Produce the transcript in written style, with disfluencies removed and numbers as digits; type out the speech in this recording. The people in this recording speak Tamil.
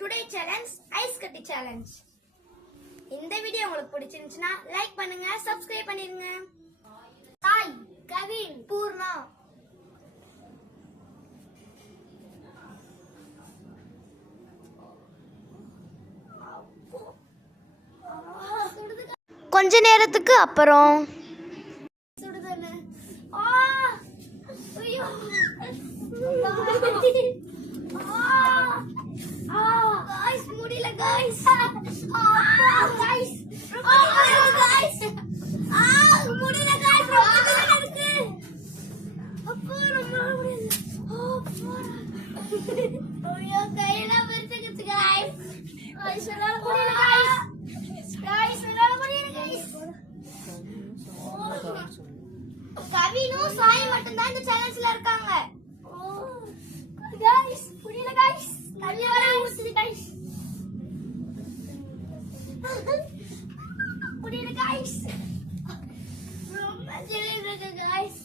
டுடே சேலஞ்ச் ஐஸ் கட்டி சேலஞ்ச். இந்த வீடியோ உங்களுக்கு பிடிச்சிருந்துச்சுன்னா லைக் பண்ணுங்க, சப்ஸ்கிரைப் பண்ணிருங்க. சாய், கவின், பூர்ணா. கொஞ்ச நேரத்துக்கு அப்புறம் சுடுதண்ணு. Guys, முடியல guys. Guys. Guys. முடியல guys. ரொம்ப இருக்கு. அப்பா ரொம்ப முடியல. ஐயோ கையில வலிக்குது guys. guys என்னால முடியல guys. guys என்னால முடியல guys. கவினும் சாய் மட்டும் தான் இந்த சேலஞ்ச்ல இருக்காங்க. guys முடியல guys. தண்ணி வர ஊத்துது guys. முடியல guys. ரொம்ப ஜெயிலுக்கு guys.